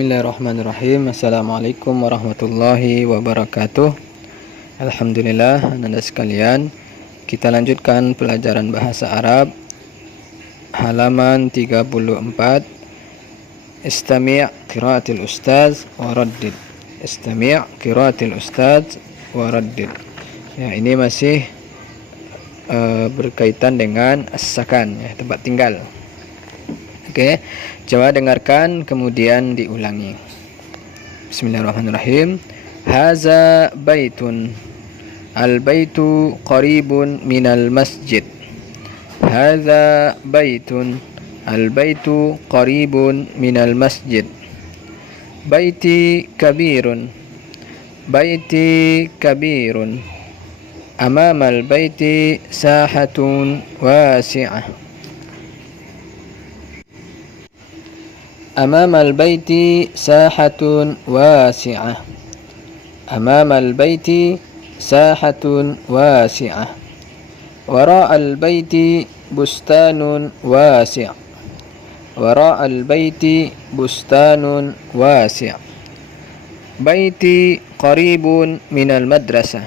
Bismillahirrahmanirrahim. Assalamualaikum warahmatullahi wabarakatuh. Alhamdulillah, anak-anak sekalian, kita lanjutkan pelajaran bahasa Arab halaman 34. Istami' qiraatil ustaz wa raddid. Istami' qiraatil ustaz wa raddid. Ya, ini masih berkaitan dengan as-sakan, ya, tempat tinggal. Oke, coba dengarkan kemudian diulangi. Bismillahirrahmanirrahim. Haza baitun. Al-baitu qaribun minal masjid. Haza baitun. Al-baitu qaribun minal masjid. Baiti kabirun. Baiti kabirun. Amamal baiti sahatun wasi'ah. أمام البيت ساحة واسعة. أمام البيت ساحة واسعة. وراء البيت بستان واسع. وراء البيت بستان واسع. بيتي قريب من المدرسة.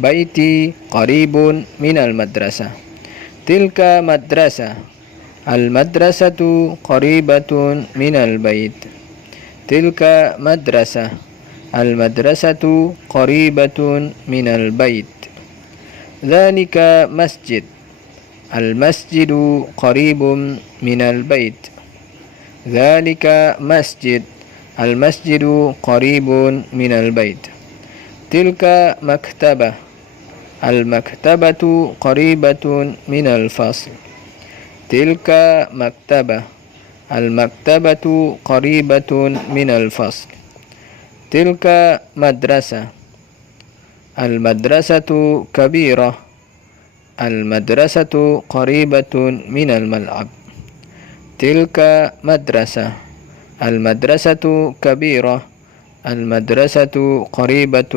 بيتي قريب من المدرسة. تلك مدرسة. المدرسة قريبة من البيت. تلك مدرسة. المدرسة قريبة من البيت. ذلك مسجد. المسجد قريب من البيت. ذلك مسجد. المسجد قريب من البيت. تلك مكتبة. المكتبة قريبة من الفصل. تلك مكتبة. المكتبة قريبة من الفصل. تلك مدرسة. المدرسة كبيرة. المدرسة قريبة من الملعب. تلك مدرسة. المدرسة كبيرة. المدرسة قريبة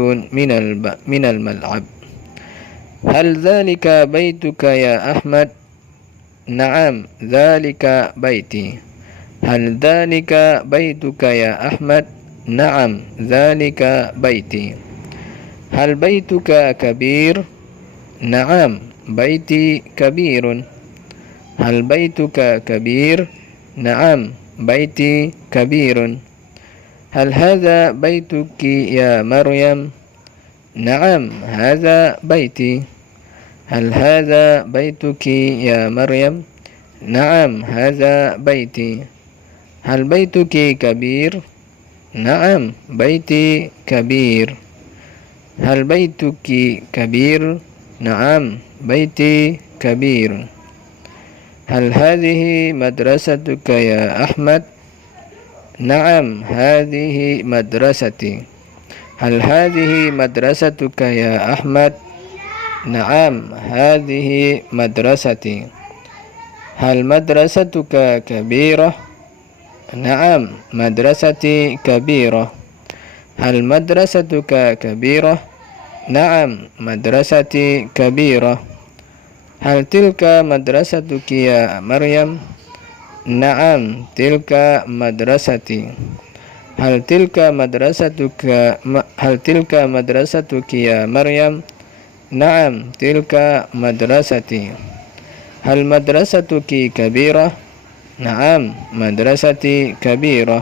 من الملعب. هل ذلك بيتك يا أحمد؟ نعم، ذلك بيتي. هل ذلك بيتك يا أحمد؟ نعم، ذلك بيتي. هل بيتك كبير؟ نعم، بيتي كبير. هل بيتك كبير؟ نعم، بيتي كبير. هل هذا بيتك يا مريم؟ نعم، هذا بيتي. هل هذا بيتك يا مريم؟ نعم، هذا بيتي. هل بيتك كبير؟ نعم، بيتي كبير. هل بيتك كبير؟ نعم، بيتي كبير. هل هذه مدرستك يا أحمد؟ نعم، هذه مدرستي. هل هذه مدرستك يا أحمد؟ نعم، هذه مدرستي. هل مدرستك كبيرة؟ نعم، مدرستي كبيرة. هل مدرستك كبيرة؟ نعم، مدرستي كبيرة. هل تلك مدرستك يا مريم؟ نعم، تلك مدرستي. هل تلك مدرستك يا مريم؟ نعم، تلك مدرستي. هل مدرستك كبيرة؟ نعم، مدرستي كبيرة.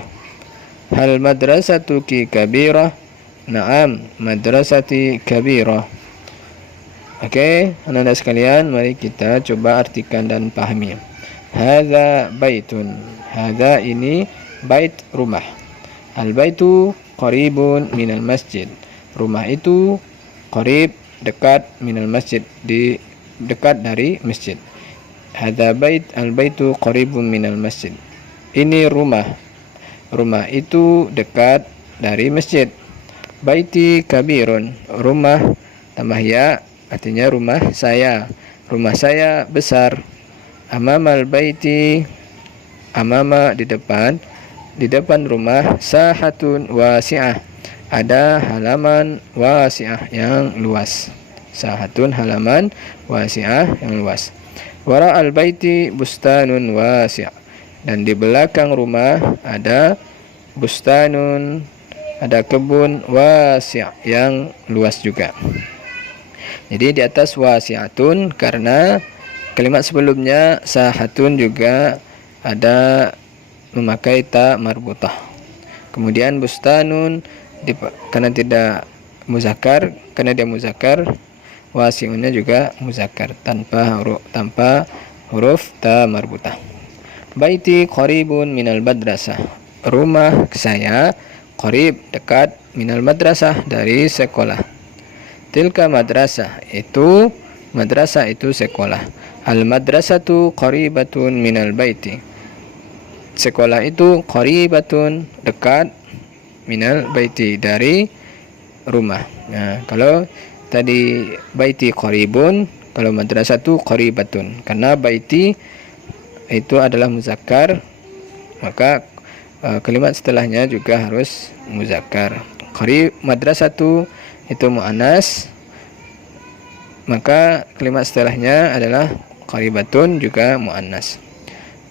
هل مدرستك كبيرة؟ نعم، مدرستي كبيرة. Oke, anak-anak sekalian, mari kita coba artikan dan pahami. Hadza baitun. Hadza ini bait, rumah. Al-baitu qaribun minal masjid. Rumah itu qarib, dekat, minal masjid, di dekat dari masjid. Hadza bait. Al-baitu qaribun minal masjid. Ini rumah. Rumah itu dekat dari masjid. Baiti kabirun. Rumah tambah ya, artinya rumah saya. Rumah saya besar. Amamal baiti. Amama di depan. Di depan rumah. Sahatun wasi'ah. Ada halaman wasi'ah yang luas. Sahatun, halaman, wasi'ah, yang luas. Wara al-baiti bustanun wasi'. Dan di belakang rumah ada bustanun, ada kebun, wasi' yang luas juga. Jadi di atas wasi'atun karena kalimat sebelumnya sahatun juga ada memakai ta marbutah. Kemudian bustanun karena tidak muzakkar, karena dia muzakkar, wasi'unnya juga muzakkar tanpa huruf ta marbutah. Baiti qaribun minal madrasah. Rumah saya qarib, dekat, minal madrasah, dari sekolah. Tilka madrasah, itu madrasah itu sekolah. Al madrasatu qaribatun minal baiti. Sekolah itu qaribatun, dekat, minal baiti, dari rumah. Nah, kalau tadi baiti qaribun, kalau madrasah itu qaribatun. Karena baiti itu adalah muzakkar, maka kalimat setelahnya juga harus muzakkar. Qarib madrasatu itu muannas, maka kalimat setelahnya adalah qaribatun juga muannas.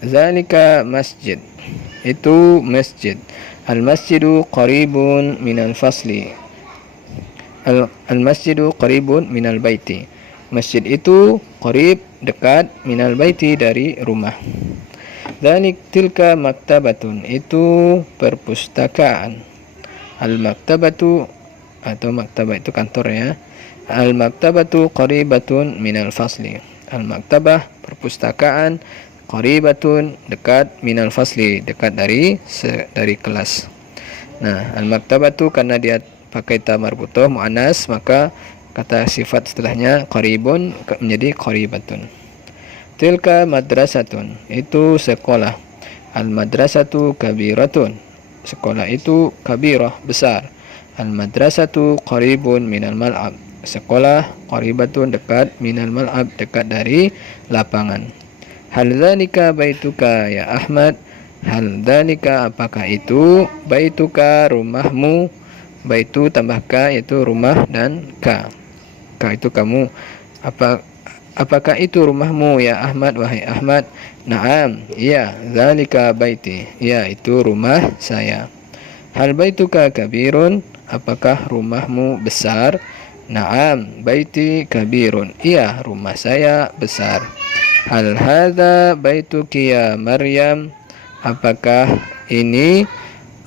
Zalika masjid, itu masjid. Al masjidu qaribun minal fasli. Al masjidu qaribun minal baiti. Masjid itu qarib, dekat, minal baiti, dari rumah. Tilka maktabatun, itu perpustakaan. Al maktabatu, atau maktabah itu kantor ya. Al maktabatu qaribatun minal fasli. Al maktabah, perpustakaan, qaribatun, dekat, minal fasli, dekat dari kelas. Nah, al maktabatu karena dia pakai ta marbutoh muannas, maka kata sifat setelahnya qaribun menjadi qaribatun. Tilka madrasatun, itu sekolah. Al madrasatu kabiratun, sekolah itu kabirah, besar. Al madrasatu qaribun minal mal'ab, sekolah qaribatun, dekat, minal mal'ab, dekat dari lapangan. Hal dzalika baituka ya Ahmad. Hal dzalika, apakah itu, baituka, rumahmu. Baitu tambah ka, yaitu rumah, dan ka itu kamu. Apakah itu rumahmu ya Ahmad, wahai Ahmad? Naam, iya. Dzalika baiti, iya itu rumah saya. Hal baituka kabirun, apakah rumahmu besar? Naam, baiti kabirun, iya rumah saya besar. Hal hadza baituki ya Maryam, apakah ini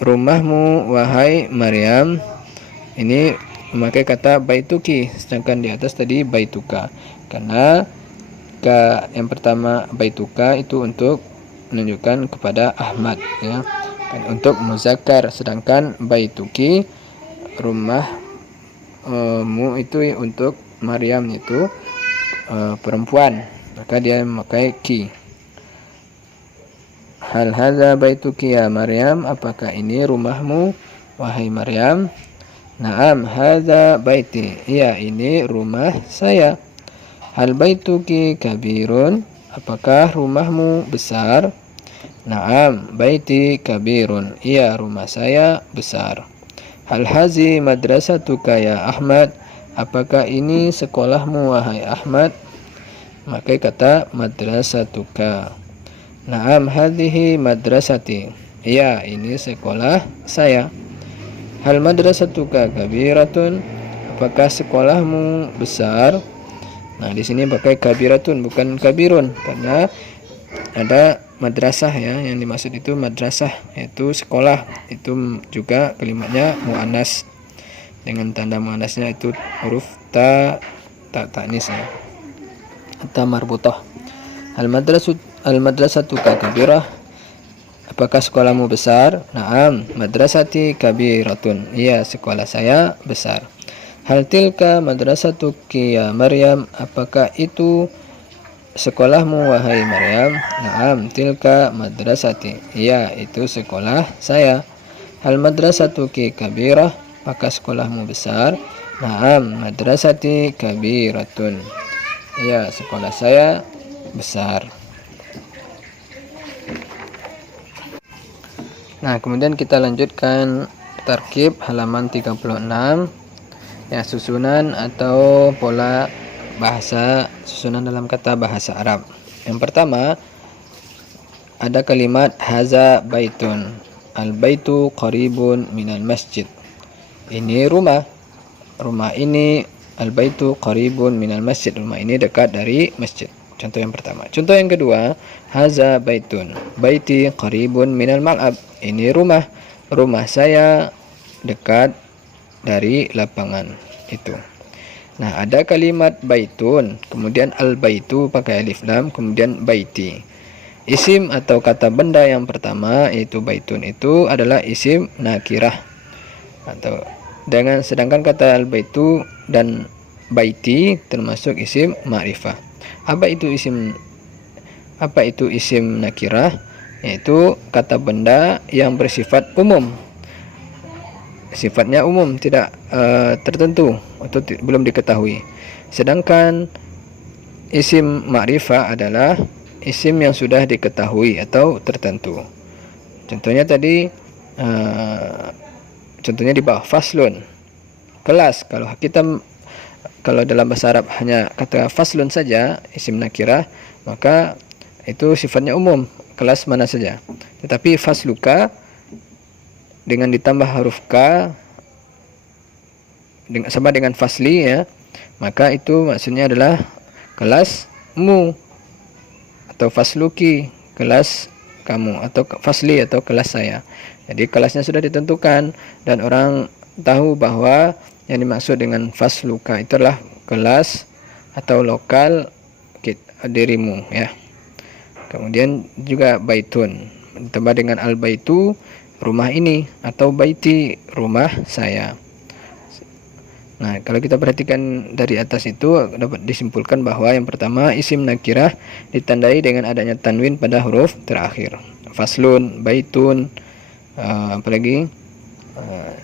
rumahmu wahai Maryam? Ini memakai kata baituki, sedangkan di atas tadi baituka. Karena yang pertama baituka itu untuk menunjukkan kepada Ahmad ya, untuk muzakkar, sedangkan baituki rumahmu itu untuk Maryam itu perempuan, maka dia memakai ki. Hal hadza baituki ya Maryam, apakah ini rumahmu wahai Maryam? Naam, hadza baiti, iya ini rumah saya. Hal baituki kabirun, apakah rumahmu besar? Naam, baiti kabirun, iya rumah saya besar. Hal hazi madrasatuka ya Ahmad, apakah ini sekolahmu wahai Ahmad? Makai kata madrasatuka. Naam, hadhihi madrasati, iya ini sekolah saya. Hal madrasatuka kabiratun, apakah sekolahmu besar? Nah, di sini pakai kabiratun bukan kabirun, karena ada madrasah ya, yang dimaksud itu madrasah yaitu sekolah. Itu juga kalimatnya muannas dengan tanda muannasnya itu huruf ta ta'nis ya, ta marbutah. Al madrasatuka kabirah, apakah sekolahmu besar? Naam, madrasati kabiratun, iya sekolah saya besar. Hal tilka madrasatuki ya Maryam, apakah itu sekolahmu wahai Maryam? Naam, tilka madrasati, iya itu sekolah saya. Hal madrasatuki kabirah, apakah sekolahmu besar? Naam, madrasati kabiratun, iya sekolah saya besar. Nah, kemudian kita lanjutkan tarkib halaman 36 ya, susunan atau pola bahasa, susunan dalam kata bahasa Arab. Yang pertama ada kalimat haza baitun. al-baitu qaribun minal masjid. Ini rumah. Rumah ini al-baitu qaribun minal masjid. Rumah ini dekat dari masjid. Contoh yang pertama. Contoh yang kedua, haza baitun. Baiti qaribun minal mal'ab. Ini rumah. Rumah saya dekat dari lapangan itu. Nah, ada kalimat baitun, kemudian al-baitu pakai alif lam, kemudian baiti. Isim atau kata benda yang pertama yaitu baitun itu adalah isim nakirah. Atau sedangkan kata al-baitu dan baiti termasuk isim ma'rifah. Apa itu isim nakirah? Yaitu kata benda yang bersifat umum. Sifatnya umum, tidak tertentu atau belum diketahui. Sedangkan isim ma'rifah adalah isim yang sudah diketahui atau tertentu. Contohnya tadi contohnya di bawah, faslun, kelas. Kalau dalam bahasa Arab hanya kata faslun saja, isim nakirah, maka itu sifatnya umum, kelas mana saja. Tetapi fasluka dengan ditambah huruf K sama dengan fasli ya, maka itu maksudnya adalah kelasmu, atau fasluki, kelas kamu, atau fasli, atau kelas saya. Jadi kelasnya sudah ditentukan dan orang tahu bahwa yang dimaksud dengan fasluka itu adalah kelas atau lokal dirimu ya. Kemudian juga baitun ditambah dengan al-baitu, rumah ini, atau baiti, rumah saya. Nah, kalau kita perhatikan dari atas itu dapat disimpulkan bahwa yang pertama isim nakirah ditandai dengan adanya tanwin pada huruf terakhir. Faslun, baitun, apalagi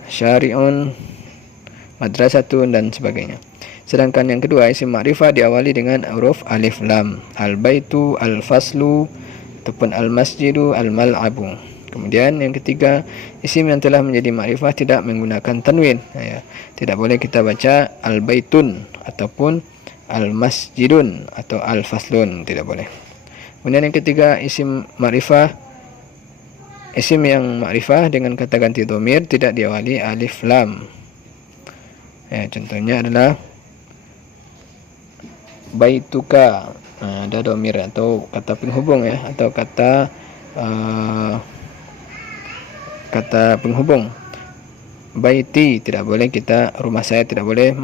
syari'un, madrasatun, dan sebagainya. Sedangkan yang kedua isim ma'rifah diawali dengan huruf alif lam. Al-baitu, al-faslu, ataupun al-masjidu, al-mal'abu. Kemudian yang ketiga, isim yang telah menjadi ma'rifah tidak menggunakan tanwin ya. Tidak boleh kita baca al-baitun ataupun al-masjidun atau al-faslun, tidak boleh. Kemudian yang ketiga, isim yang ma'rifah dengan kata ganti dhamir tidak diawali alif lam ya. Contohnya adalah baituka, ada dhamir atau kata penghubung ya, atau kata penghubung. Baiti tidak boleh kita, rumah saya tidak boleh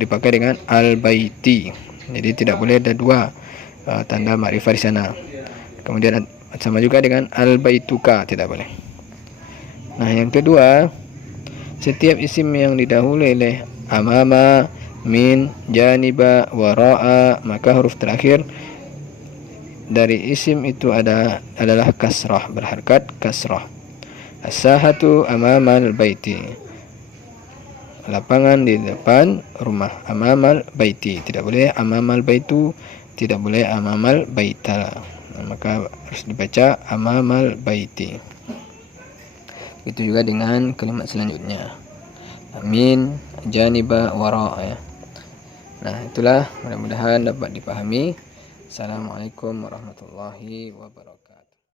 dipakai dengan al-baiti. Jadi tidak boleh ada dua tanda ma'rifah di sana. Kemudian sama juga dengan al-baituka, tidak boleh. Nah, yang kedua, setiap isim yang didahului oleh amama, min, janiba, wara'a, maka huruf terakhir dari isim itu adalah kasrah, berharkat kasrah. As-sahatu amamal baiti, lapangan di depan rumah. Amamal baiti, tidak boleh amamal baitu, tidak boleh amamal baita. Maka harus dibaca amamal baiti. Itu juga dengan kalimat selanjutnya, amin, janiba, wara ya. Nah, itulah, mudah-mudahan dapat dipahami. Assalamualaikum warahmatullahi wabarakatuh.